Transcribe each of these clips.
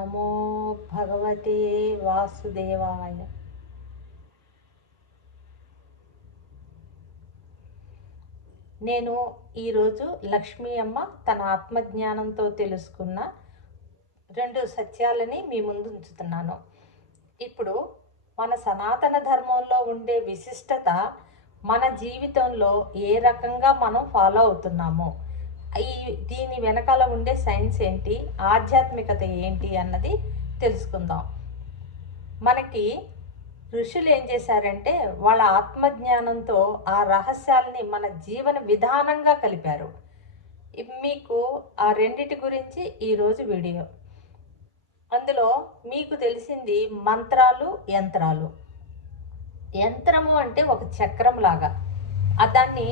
నమో భగవతే వాసుదేవాయ. నేను ఈరోజు లక్ష్మీ అమ్మ తన ఆత్మజ్ఞానంతో తెలుసుకున్న 2 సత్యాలని మీ ముందు ఉంచుతున్నాను. ఇప్పుడు మన సనాతన ధర్మంలో ఉండే విశిష్టత, మన జీవితంలో ఏ రకంగా మనం ఫాలో అవుతున్నామో, దీని వెనకాల ఉండే సైన్స్ ఏంటి, ఆధ్యాత్మికత ఏంటి అన్నది తెలుసుకుందాం. మనకి ఋషులు ఏం చేశారంటే వాళ్ళ ఆత్మజ్ఞానంతో ఆ రహస్యాలని మన జీవన విధానంగా కలిపారు. మీకు ఆ రెండిటి గురించి ఈరోజు వీడియో. అందులో మీకు తెలిసింది మంత్రాలు, యంత్రాలు. యంత్రము అంటే ఒక చక్రం లాగా. దాన్ని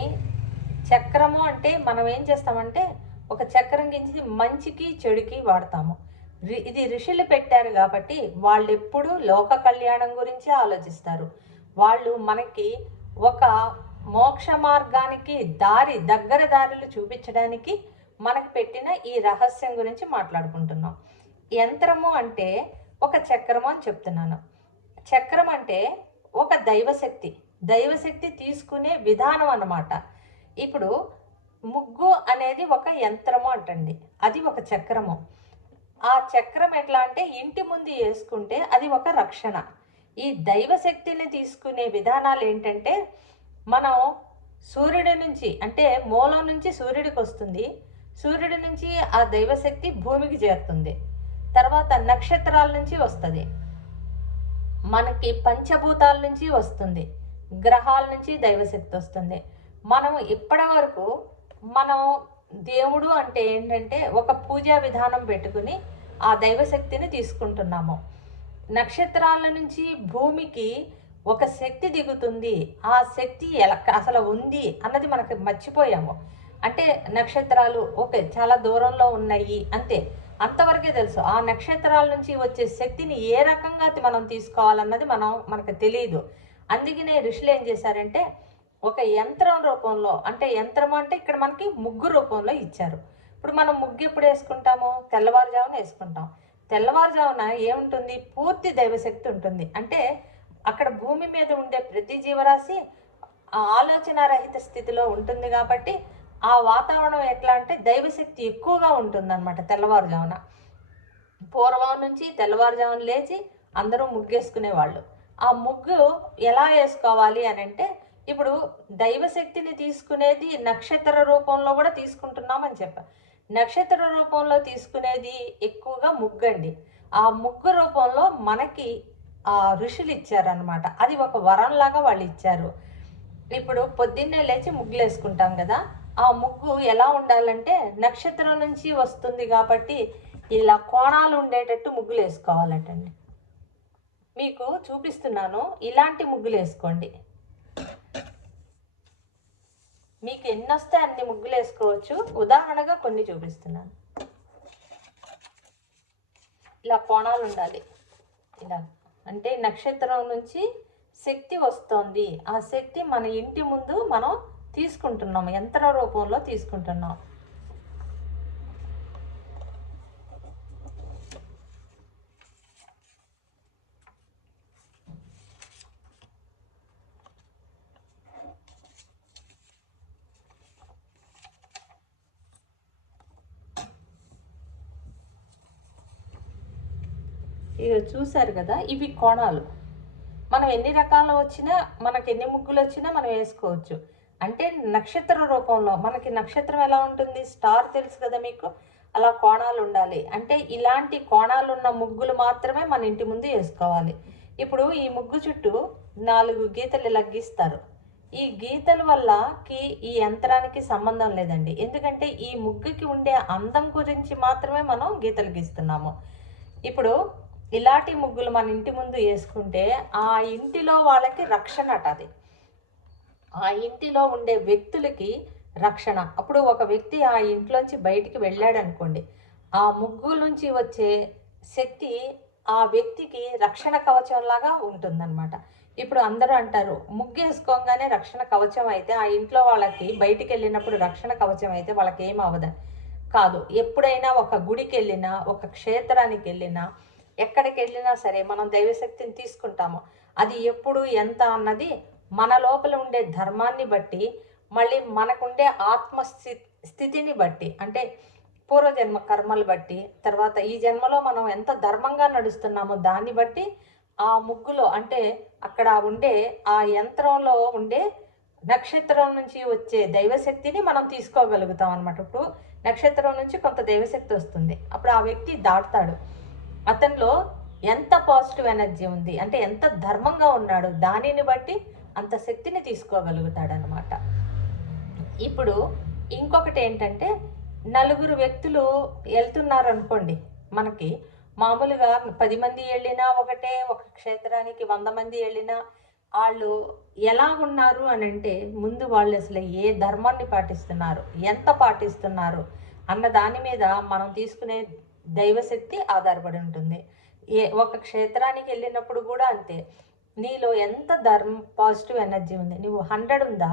చక్రము అంటే మనం ఏం చేస్తామంటే ఒక చక్రం కించి మంచికి చెడుకి వాడతాము. ఇది ఋషులు పెట్టారు కాబట్టి వాళ్ళు ఎప్పుడూ లోక కళ్యాణం గురించి ఆలోచిస్తారు. వాళ్ళు మనకి ఒక మోక్ష మార్గానికి దగ్గర దారులు చూపించడానికి మనకు పెట్టిన ఈ రహస్యం గురించి మాట్లాడుకుంటున్నాం. యంత్రము అంటే ఒక చక్రము అని చెప్తున్నాను. చక్రం అంటే ఒక దైవశక్తి తీసుకునే విధానం అన్నమాట. ఇప్పుడు ముగ్గు అనేది ఒక యంత్రము అంటండి, అది ఒక చక్రము. ఆ చక్రం ఎట్లా అంటే ఇంటి ముందు వేసుకుంటే అది ఒక రక్షణ. ఈ దైవశక్తిని తీసుకునే విధానాలు ఏంటంటే, మనం సూర్యుడి నుంచి అంటే మూలం నుంచి సూర్యుడికి వస్తుంది, సూర్యుడి నుంచి ఆ దైవశక్తి భూమికి చేరుతుంది, తర్వాత నక్షత్రాల నుంచి వస్తుంది, మనకి పంచభూతాల నుంచి వస్తుంది, గ్రహాల నుంచి దైవశక్తి వస్తుంది. మనం ఇప్పటి వరకు మనం దేవుడు అంటే ఏంటంటే ఒక పూజా విధానం పెట్టుకుని ఆ దైవశక్తిని తీసుకుంటున్నాము. నక్షత్రాల నుంచి భూమికి ఒక శక్తి దిగుతుంది, ఆ శక్తి ఎలా అసలు ఉంది అన్నది మనకు మర్చిపోయాము. అంటే నక్షత్రాలు ఓకే చాలా దూరంలో ఉన్నాయి అంతే, అంతవరకే తెలుసు. ఆ నక్షత్రాల నుంచి వచ్చే శక్తిని ఏ రకంగా మనం తీసుకోవాలన్నది మనకు తెలియదు. అందుకనే ఋషులు ఏం చేశారంటే ఒక యంత్రం రూపంలో, అంటే యంత్రం అంటే ఇక్కడ మనకి ముగ్గు రూపంలో ఇచ్చారు. ఇప్పుడు మనం ముగ్గు ఎప్పుడు వేసుకుంటామో తెల్లవారుజామున వేసుకుంటాం. తెల్లవారుజామున ఏముంటుంది, పూర్తి దైవశక్తి ఉంటుంది. అంటే అక్కడ భూమి మీద ఉండే ప్రతి జీవరాశి ఆలోచన రహిత స్థితిలో ఉంటుంది కాబట్టి ఆ వాతావరణం ఎట్లా అంటే దైవశక్తి ఎక్కువగా ఉంటుందన్నమాట. తెల్లవారుజామున పూర్వం నుంచి తెల్లవారుజామున లేచి అందరూ ముగ్గేసుకునేవాళ్ళు. ఆ ముగ్గు ఎలా వేసుకోవాలి అని అంటే, ఇప్పుడు దైవశక్తిని తీసుకునేది నక్షత్ర రూపంలో కూడా తీసుకుంటున్నామని చెప్పారు. నక్షత్ర రూపంలో తీసుకునేది ఎక్కువగా ముగ్గండి. ఆ ముగ్గు రూపంలో మనకి ఋషులు ఇచ్చారనమాట. అది ఒక వరంలాగా వాళ్ళు ఇచ్చారు. ఇప్పుడు పొద్దున్నే లేచి ముగ్గులు వేసుకుంటాం కదా, ఆ ముగ్గు ఎలా ఉండాలంటే నక్షత్రం నుంచి వస్తుంది కాబట్టి ఇలా కోణాలు ఉండేటట్టు ముగ్గులు వేసుకోవాలటండి. మీకు చూపిస్తున్నాను, ఇలాంటి ముగ్గులు వేసుకోండి. మీకు ఎన్ని వస్తే అన్ని ముగ్గులు వేసుకోవచ్చు. ఉదాహరణగా కొన్ని చూపిస్తున్నాను. ఇలా కోణాలు ఉండాలి. ఇలా అంటే నక్షత్రం నుంచి శక్తి వస్తుంది, ఆ శక్తి మన ఇంటి ముందు మనం తీసుకుంటున్నాం, యంత్ర రూపంలో తీసుకుంటున్నాం. ఇక చూసారు కదా, ఇవి కోణాలు. మనం ఎన్ని రకాలు వచ్చినా, మనకి ఎన్ని ముగ్గులు వచ్చినా మనం వేసుకోవచ్చు. అంటే నక్షత్ర రూపంలో మనకి నక్షత్రం ఎలా ఉంటుంది, స్టార్ తెలుసు కదా మీకు, అలా కోణాలు ఉండాలి. అంటే ఇలాంటి కోణాలు ఉన్న ముగ్గులు మాత్రమే మన ఇంటి ముందు వేసుకోవాలి. ఇప్పుడు ఈ ముగ్గు చుట్టూ 4 గీతలు ఇలా గీస్తారు. ఈ గీతల వల్లకి ఈ యంత్రానికి సంబంధం లేదండి. ఎందుకంటే ఈ ముగ్గుకి ఉండే అందం గురించి మాత్రమే మనం గీతలు గీస్తున్నాము. ఇప్పుడు ఇలాంటి ముగ్గులు మన ఇంటి ముందు వేసుకుంటే ఆ ఇంటిలో వాళ్ళకి రక్షణ అది, ఆ ఇంటిలో ఉండే వ్యక్తులకి రక్షణ. అప్పుడు ఒక వ్యక్తి ఆ ఇంట్లోంచి బయటికి వెళ్ళాడు అనుకోండి, ఆ ముగ్గు నుంచి వచ్చే శక్తి ఆ వ్యక్తికి రక్షణ కవచంలాగా ఉంటుందన్నమాట. ఇప్పుడు అందరూ అంటారు ముగ్గు వేసుకోగానే రక్షణ కవచం అయితే, ఆ ఇంట్లో వాళ్ళకి బయటికి వెళ్ళినప్పుడు రక్షణ కవచం అయితే వాళ్ళకి ఏం అవ్వదని. కాదు. ఎప్పుడైనా ఒక గుడికి వెళ్ళినా, ఒక క్షేత్రానికి వెళ్ళినా, ఎక్కడికి వెళ్ళినా సరే మనం దైవశక్తిని తీసుకుంటాము. అది ఎప్పుడు ఎంత అన్నది మన లోపల ఉండే ధర్మాన్ని బట్టి, మళ్ళీ మనకుండే స్థితిని బట్టి, అంటే పూర్వజన్మ కర్మలు బట్టి, తర్వాత ఈ జన్మలో మనం ఎంత ధర్మంగా నడుస్తున్నామో దాన్ని బట్టి ఆ ముగ్గులో, అంటే అక్కడ ఉండే ఆ యంత్రంలో ఉండే నక్షత్రం నుంచి వచ్చే దైవశక్తిని మనం తీసుకోగలుగుతాం అనమాట. ఇప్పుడు నక్షత్రం నుంచి కొంత దైవశక్తి వస్తుంది, అప్పుడు ఆ వ్యక్తి దాటుతాడు. అతనిలో ఎంత పాజిటివ్ ఎనర్జీ ఉంది, అంటే ఎంత ధర్మంగా ఉన్నాడు, దానిని బట్టి అంత శక్తిని తీసుకోగలుగుతాడు అనమాట. ఇప్పుడు ఇంకొకటి ఏంటంటే, నలుగురు వ్యక్తులు వెళ్తున్నారు అనుకోండి, మనకి మామూలుగా 10 మంది వెళ్ళినా ఒకటే, ఒక క్షేత్రానికి 100 మంది వెళ్ళినా వాళ్ళు ఎలా ఉన్నారు అని అంటే, ముందు వాళ్ళు అసలు ఏ ధర్మాన్ని పాటిస్తున్నారు, ఎంత పాటిస్తున్నారు అన్న దాని మీద మనం తీసుకునే దైవశక్తి ఆధారపడి ఉంటుంది. ఒక క్షేత్రానికి వెళ్ళినప్పుడు కూడా అంతే, నీలో ఎంత పాజిటివ్ ఎనర్జీ ఉంది. నువ్వు 100 ఉందా,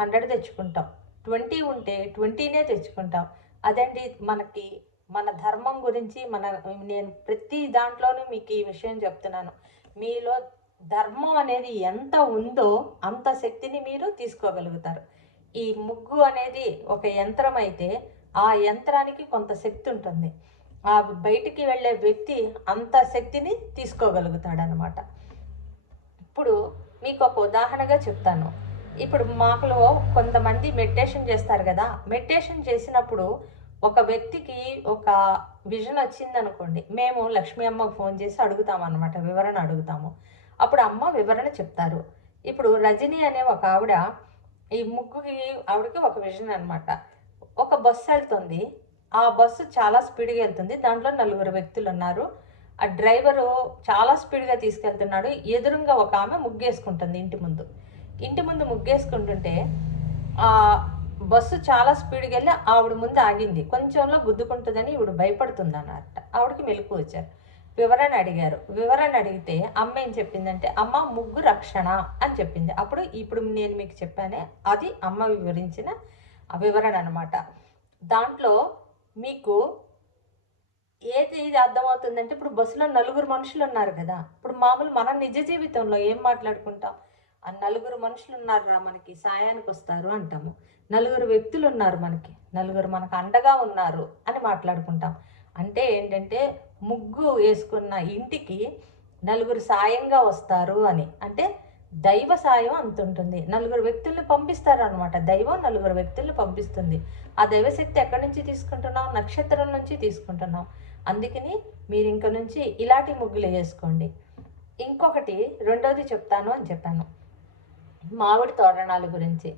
100 తెచ్చుకుంటావు. 20 ఉంటే 20నే తెచ్చుకుంటావు. అదండి మనకి మన ధర్మం గురించి నేను ప్రతి దాంట్లోనూ మీకు ఈ విషయం చెప్తున్నాను. మీలో ధర్మం అనేది ఎంత ఉందో అంత శక్తిని మీరు తీసుకోగలుగుతారు. ఈ ముగ్గు అనేది ఒక యంత్రం అయితే ఆ యంత్రానికి కొంత శక్తి ఉంటుంది. ఆ బయటికి వెళ్ళే వ్యక్తి అంత శక్తిని తీసుకోగలుగుతాడనమాట. ఇప్పుడు మీకు ఒక ఉదాహరణగా చెప్తాను. ఇప్పుడు మాకులో కొంతమంది మెడిటేషన్ చేస్తారు కదా, మెడిటేషన్ చేసినప్పుడు ఒక వ్యక్తికి ఒక విజన్ వచ్చిందనుకోండి, మేము లక్ష్మీ అమ్మకు ఫోన్ చేసి అడుగుతామన్నమాట, వివరణ అడుగుతాము. అప్పుడు అమ్మ వివరణ చెప్తారు. ఇప్పుడు రజని అనే ఒక ఆవిడ, ఈ ముగ్గుకి ఆవిడకి ఒక విజన్ అనమాట. ఒక బస్సు వెళ్తుంది, ఆ బస్సు చాలా స్పీడ్గా వెళ్తుంది, దాంట్లో 4 వ్యక్తులు ఉన్నారు. ఆ డ్రైవరు చాలా స్పీడ్గా తీసుకెళ్తున్నాడు. ఎదురుగా ఒక ఆమె ముగ్గేసుకుంటుంది ఇంటి ముందు ముగ్గేసుకుంటుంటే ఆ బస్సు చాలా స్పీడ్గా వెళ్ళి ఆవిడ ముందు ఆగింది. కొంచెంలో గుద్దుకుంటుందని ఈవిడ భయపడుతుంది అన్నమాట. ఆవిడకి మెలకు వచ్చారు. వివరణ అడిగితే అమ్మ ఏం చెప్పిందంటే, అమ్మ ముగ్గు రక్షణ అని చెప్పింది. ఇప్పుడు నేను మీకు చెప్పానే, అది అమ్మ వివరించిన వివరణ అనమాట. దాంట్లో మీకు ఏది అర్థమవుతుందంటే, ఇప్పుడు బస్సులో 4 మనుషులు ఉన్నారు కదా, ఇప్పుడు మామూలు మన నిజ జీవితంలో ఏం మాట్లాడుకుంటాం, ఆ 4 మనుషులు ఉన్నారా మనకి సాయానికి వస్తారు అంటాము. 4 వ్యక్తులు ఉన్నారు మనకి, 4 మనకు అండగా ఉన్నారు అని మాట్లాడుకుంటాం. అంటే ఏంటంటే, ముగ్గు వేసుకున్న ఇంటికి 4 సాయంగా వస్తారు అని. అంటే దైవ సాయం అంత ఉంటుంది. 4 వ్యక్తుల్ని పంపిస్తారు అనమాట. దైవం 4 వ్యక్తుల్ని పంపిస్తుంది. ఆ దైవశక్తి ఎక్కడి నుంచి తీసుకుంటున్నాం? నక్షత్రం నుంచి తీసుకుంటున్నాం. అందుకని మీరు ఇంక నుంచి ఇలాంటి ముగ్గులు వేసుకోండి. ఇంకొకటి రెండోది చెప్తాను అని చెప్పాను, మామిడి తోరణాల గురించి.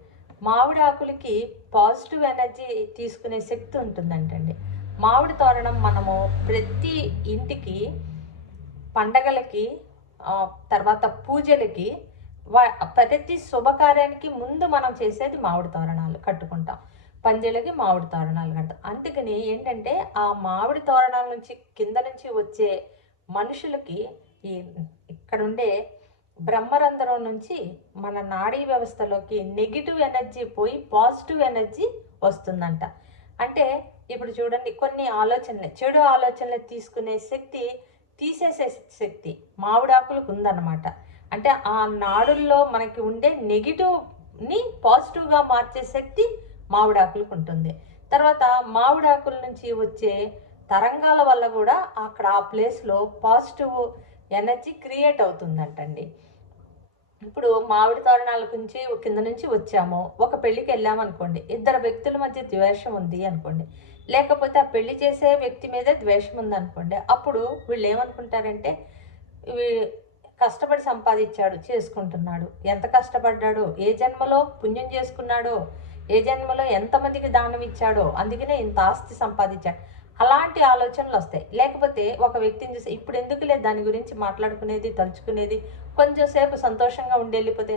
మామిడి ఆకులకి పాజిటివ్ ఎనర్జీ తీసుకునే శక్తి ఉంటుందంటండి. మామిడి తోరణం మనము ప్రతి ఇంటికి, పండగలకి, తర్వాత పూజలకి, ప్రతి శుభకార్యానికి ముందు మనం చేసేది మామిడి తోరణాలు కట్టుకుంటాం. పందిళ్ళకి మామిడి తోరణాలు కడతాం. అందుకని ఏంటంటే, ఆ మామిడి తోరణాల నుంచి కింద నుంచి వచ్చే మనుషులకి ఇక్కడ ఉండే బ్రహ్మరంధ్రం నుంచి మన నాడీ వ్యవస్థలోకి నెగిటివ్ ఎనర్జీ పోయి పాజిటివ్ ఎనర్జీ వస్తుందంట. అంటే ఇప్పుడు చూడండి, కొన్ని ఆలోచనలు, చెడు ఆలోచనలు తీసుకునే శక్తి, తీసేసే శక్తి మామిడాకులకు ఉందన్నమాట. అంటే ఆ నాడుల్లో మనకి ఉండే నెగిటివ్ని పాజిటివ్గా మార్చే శక్తి మామిడాకులకు ఉంటుంది. తర్వాత మామిడాకుల నుంచి వచ్చే తరంగాల వల్ల కూడా అక్కడ ఆ ప్లేస్లో పాజిటివ్ ఎనర్జీ క్రియేట్ అవుతుందంటండి. ఇప్పుడు మామిడి తోరణాల నుంచి కింద నుంచి వచ్చాము, ఒక పెళ్ళికి వెళ్ళామనుకోండి, 2 వ్యక్తుల మధ్య ద్వేషం ఉంది అనుకోండి, లేకపోతే ఆ పెళ్లి చేసే వ్యక్తి మీద ద్వేషం ఉందనుకోండి, అప్పుడు వీళ్ళు ఏమనుకుంటారంటే, కష్టపడి సంపాదించాడు, చేసుకుంటున్నాడు, ఎంత కష్టపడ్డాడో, ఏ జన్మలో పుణ్యం చేసుకున్నాడో, ఏ జన్మలో ఎంతమందికి దానం ఇచ్చాడో, అందుకనే ఇంత ఆస్తి సంపాదించాడు, అలాంటి ఆలోచనలు వస్తాయి. లేకపోతే ఒక వ్యక్తిని చూసి ఇప్పుడు ఎందుకులే దాని గురించి మాట్లాడుకునేది, తలుచుకునేది, కొంచెం సేపు సంతోషంగా ఉండి వెళ్ళిపోతే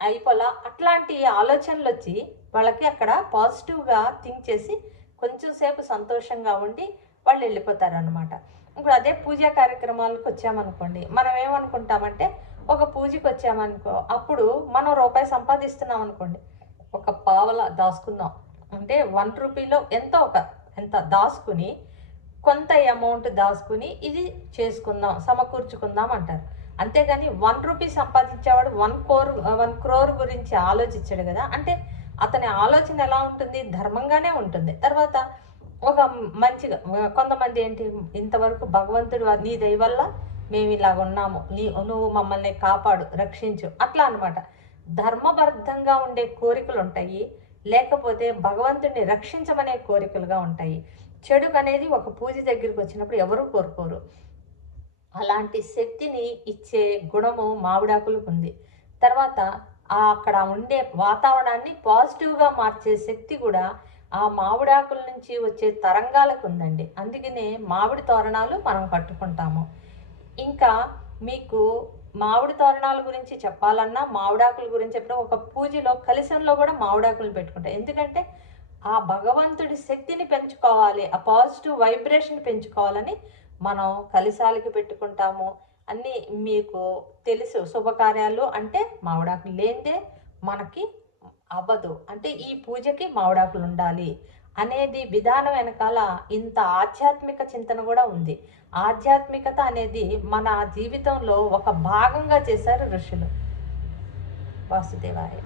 అయిపోలా, అట్లాంటి ఆలోచనలు వచ్చి వాళ్ళకి అక్కడ పాజిటివ్గా థింక్ చేసి కొంచెం సేపు సంతోషంగా ఉండి వాళ్ళు వెళ్ళిపోతారనమాట. ఇప్పుడు అదే పూజా కార్యక్రమాలకు వచ్చామనుకోండి, మనం ఏమనుకుంటామంటే, ఒక పూజకి వచ్చామనుకో, అప్పుడు మనం రూపాయి సంపాదిస్తున్నాం అనుకోండి, ఒక పావలా దాచుకుందాం, అంటే 1 రూపీలో ఎంతో ఒక ఎంత దాచుకుని కొంత అమౌంట్ దాచుకుని ఇది చేసుకుందాం, సమకూర్చుకుందాం అంటారు. అంతేగాని 1 రూపీ సంపాదించేవాడు 1 క్రోర్ గురించి ఆలోచించాడు కదా. అంటే అతని ఆలోచన ఎలా ఉంటుంది, ధర్మంగానే ఉంటుంది. తర్వాత ఒక మంచిగా కొంతమంది ఏంటి, ఇంతవరకు భగవంతుడు నీ దయ వల్ల మేము ఇలాగ ఉన్నాము, నువ్వు మమ్మల్ని కాపాడు, రక్షించు, అట్లా అనమాట. ధర్మబద్ధంగా ఉండే కోరికలు ఉంటాయి, లేకపోతే భగవంతుడిని రక్షించమనే కోరికలుగా ఉంటాయి. చెడుకు అనేది ఒక పూజ దగ్గరికి వచ్చినప్పుడు ఎవరూ కోరుకోరు. అలాంటి శక్తిని ఇచ్చే గుణము మామిడాకులకు ఉంది. తర్వాత అక్కడ ఉండే వాతావరణాన్ని పాజిటివ్గా మార్చే శక్తి కూడా ఆ మామిడాకుల నుంచి వచ్చే తరంగాలకు ఉందండి. అందుకనే మామిడి తోరణాలు మనం కట్టుకుంటాము. ఇంకా మీకు మామిడి తోరణాల గురించి చెప్పాలన్నా, మామిడాకుల గురించి చెప్పిన ఒక పూజలో కలశంలో కూడా మామిడాకులు పెట్టుకుంటాం. ఎందుకంటే ఆ భగవంతుడి శక్తిని పెంచుకోవాలి, ఆ పాజిటివ్ వైబ్రేషన్ పెంచుకోవాలని మనం కలశాలకి పెట్టుకుంటాము. అన్నీ మీకు తెలుసు. శుభకార్యాలు అంటే మామిడాకులు లేనిదే మనకి అవ్వదు. అంటే ఈ పూజకి మామిడాకులు ఉండాలి అనేది విధానం వెనకాల ఇంత ఆధ్యాత్మిక చింతన కూడా ఉంది. ఆధ్యాత్మికత అనేది మన జీవితంలో ఒక భాగంగా చేశారు ఋషులు. వాసుదేవాయ.